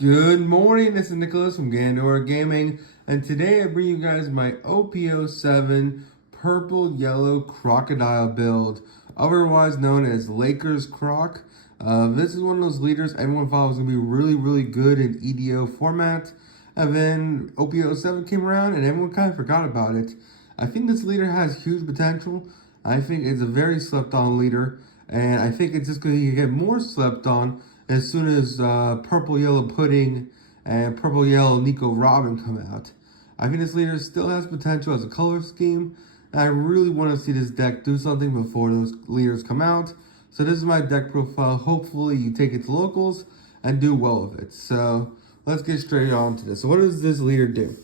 Good morning, this is Nicholas from Gandor Gaming, and today I bring you guys my OP07 Purple Yellow Crocodile build, otherwise known as Lakers Croc. This is one of those leaders everyone thought was going to be really good in EDO format, and then OP07 came around and everyone kind of forgot about it. I think this leader has huge potential. I think it's a very slept on leader, and I think it's just going to get more slept on as soon as Purple Yellow Pudding and Purple Yellow Nico Robin come out. I think this leader still has potential as a color scheme, and I really want to see this deck do something before those leaders come out. So this is my deck profile. Hopefully you take it to locals and do well with it. So let's get straight on to this. So what does this leader do?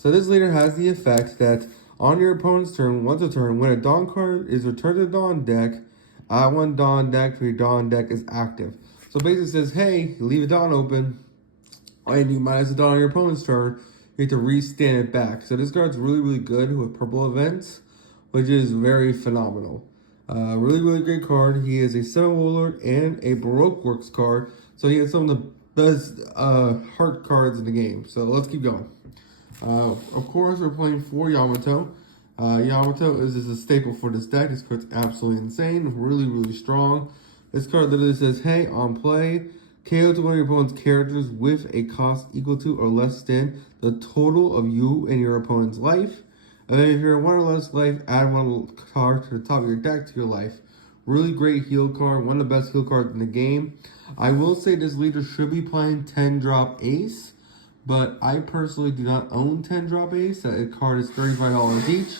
So this leader has the effect that on your opponent's turn, once a turn, when a Dawn card is returned to the Dawn deck, add one Dawn deck for your Dawn deck is active. So basically says, hey, leave a Dawn open, and you minus a Dawn on your opponent's turn, you have to re-stand it back. So this card's really good with purple events, which is very phenomenal. Really great card. He is a 7 Warlord and a Baroque Works card, so he has some of the best heart cards in the game. So let's keep going. Of course, we're playing for Yamato. Yamato is a staple for this deck. This card's absolutely insane, really strong. This card literally says, hey, on play, KO to one of your opponent's characters with a cost equal to or less than the total of you and your opponent's life. And then if you're one or less life, add one card to the top of your deck to your life. Really great heal card, one of the best heal cards in the game. I will say this leader should be playing 10-drop Ace, but I personally do not own 10-drop Ace. That card is $35 each,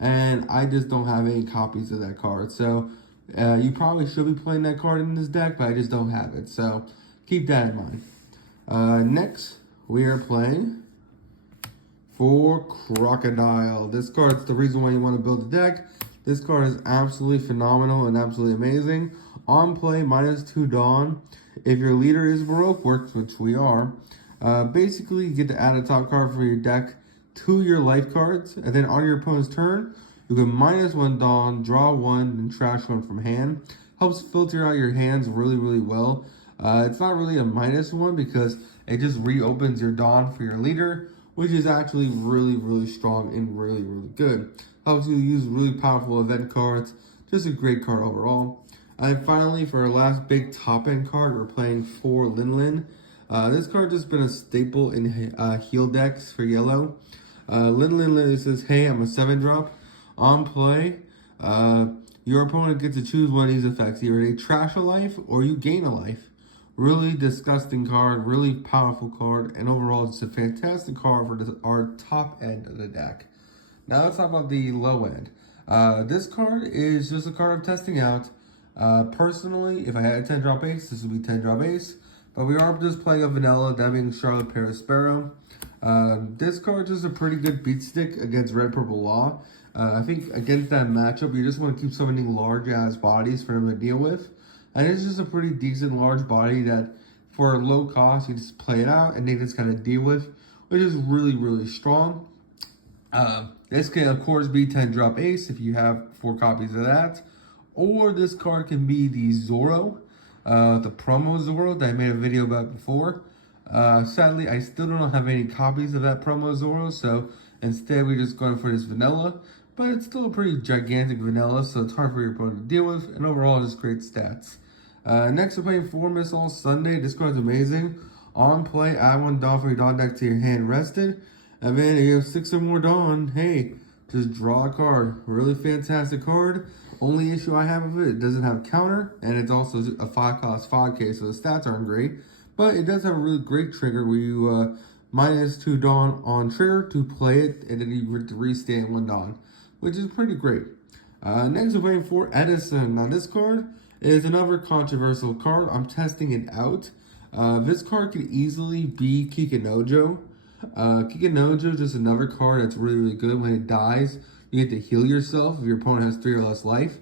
and I just don't have any copies of that card. So you probably should be playing that card in this deck, but I just don't have it. So keep that in mind. Next, we are playing for Crocodile. This card's the reason why you want to build a deck. This card is absolutely phenomenal and absolutely amazing. On play, -2 Dawn. If your leader is Baroque Works, which we are, basically you get to add a top card for your deck to your life cards, and then on your opponent's turn, you can -1 Dawn, draw one, and trash one from hand. Helps filter out your hands really well. It's not really a -1 because it just reopens your Dawn for your leader, which is actually really strong and really good. Helps you use really powerful event cards. Just a great card overall. And finally, for our last big top end card, we're playing for Lin. This card has been a staple in heal decks for yellow. Lin says, hey, I'm a 7-drop. On play, your opponent gets to choose one of these effects. Either they trash a life or you gain a life. Really disgusting card, really powerful card, and overall it's a fantastic card for our top end of the deck. Now let's talk about the low end. This card is just a card I'm testing out. Personally, if I had a 10-drop Ace, this would be 10-drop Ace. But we are just playing a vanilla, that being Charlotte Paris Sparrow. This card is a pretty good beat stick against Red Purple Law. I think against that matchup, you just want to keep summoning large-ass bodies for them to deal with. And it's just a pretty decent large body that, for low cost, you just play it out and they just kind of deal with, which is really strong. This can, of course, be 10-drop Ace if you have 4 copies of that. Or this card can be the Zoro, the promo Zoro that I made a video about before. Sadly, I still don't have any copies of that promo Zoro, so instead we're just going for this vanilla. But it's still a pretty gigantic vanilla, so it's hard for your opponent to deal with, and overall just great stats. Next we're playing 4 Miss All Sunday. This card's amazing. On play, add 1 Dawn for your Dawn deck to your hand rested. And then if you have 6 or more Dawn, hey, just draw a card. Really fantastic card. Only issue I have with it doesn't have a counter, and it's also a 5-cost 5K, so the stats aren't great. But it does have a really great trigger where you -2 Dawn on trigger to play it, and then you re-stand 1 Dawn, which is pretty great. Next we're playing for Edison. Now this card is another controversial card. I'm testing it out. This card could easily be Kikinojo. Kikinojo is just another card that's really good. When it dies, you get to heal yourself if your opponent has 3 or less life.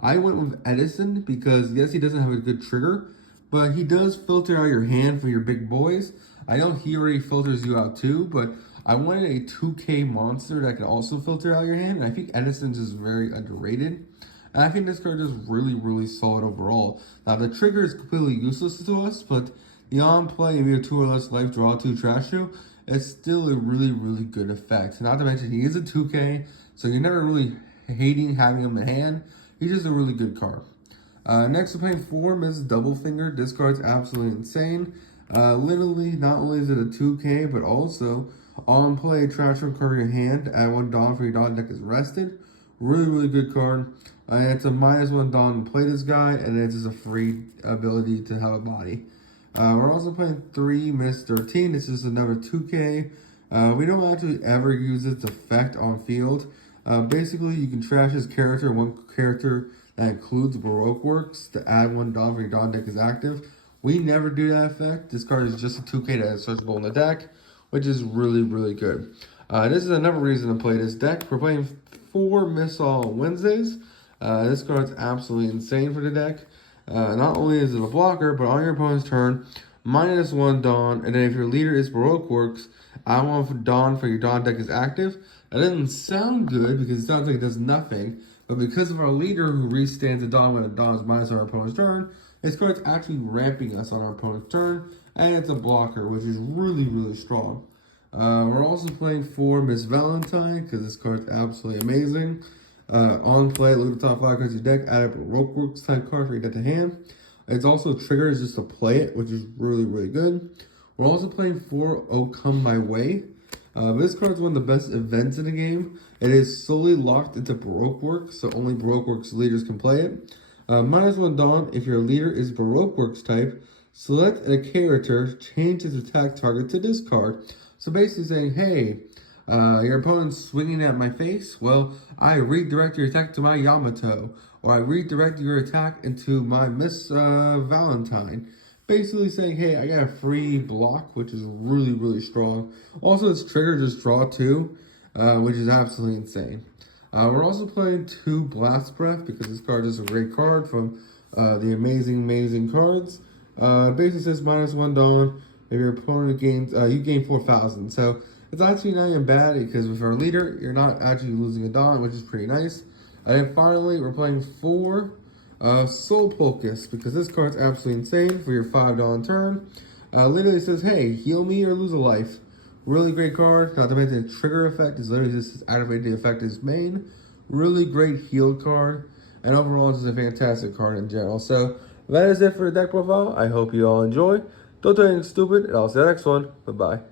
I went with Edison because, yes, he doesn't have a good trigger, but he does filter out your hand for your big boys. I know he already filters you out too, but I wanted a 2K monster that can also filter out your hand, and I think Edison's is very underrated. And I think this card is really solid overall. Now, the trigger is completely useless to us, but Beyond play, if you have 2 or less life, draw 2, trash 2, it's still a really, really good effect. Not to mention, he is a 2K, so you're never really hating having him in hand. He's just a really good card. Next, we're playing 4 Mrs. Double Finger. This card's absolutely insane. Literally, not only is it a 2K, but also on play, transfer card your hand, add 1 Dawn for your Dawn deck is rested. Really, really good card. It's a -1 Dawn to play this guy, and it's just a free ability to have a body. We're also playing 3 Miss 13. This is another 2K. We don't actually ever use its effect on field. Basically, you can trash his character, 1 character that includes Baroque Works, to add 1 Dawn for your Dawn deck is active. We never do that effect. This card is just a 2K that is searchable in the deck, which is really, really good. This is another reason to play this deck. We're playing 4 Missile on Wednesdays. This card's absolutely insane for the deck. Not only is it a blocker, but on your opponent's turn, -1 Dawn, and then if your leader is Baroque Works, add 1 for Dawn for your Dawn deck is active. That doesn't sound good because it sounds like it does nothing, but because of our leader who restands a Dawn when a Dawn is minus on our opponent's turn, this card's actually ramping us on our opponent's turn, and it's a blocker, which is really, really strong. We're also playing 4 Miss Valentine, because this card's absolutely amazing. On play, look at the top 5 cards of your deck, add up a Baroque Works type card for your deck to hand. It's also triggers just to play it, which is really, really good. We're also playing 4 Oh Come My Way. This card's one of the best events in the game. It is solely locked into Baroque Works, so only Baroque Works leaders can play it. -1 Dawn, if your leader is Baroque Works type, select a character, change its attack target to this card. So basically saying, hey, your opponent's swinging at my face. Well, I redirect your attack to my Yamato, or I redirect your attack into my Miss Valentine. Basically saying, hey, I got a free block, which is really, really strong. Also, its trigger just draw 2, which is absolutely insane. We're also playing 2 Blast Breath because this card is a great card from the amazing cards. Basically says -1 Dawn. If your opponent gains, you gain 4,000. So it's actually not even bad because with our leader, you're not actually losing a Dawn, which is pretty nice. And then finally, we're playing 4 Soul Pulcus because this card's absolutely insane for your 5 Dawn turn. Literally says, hey, heal me or lose a life. Really great card. Not to mention the trigger effect is literally just activating the effect is main. Really great heal card. And overall, it's just a fantastic card in general. So that is it for the deck profile. I hope you all enjoy. Don't do anything stupid, and I'll see you next one. Bye-bye.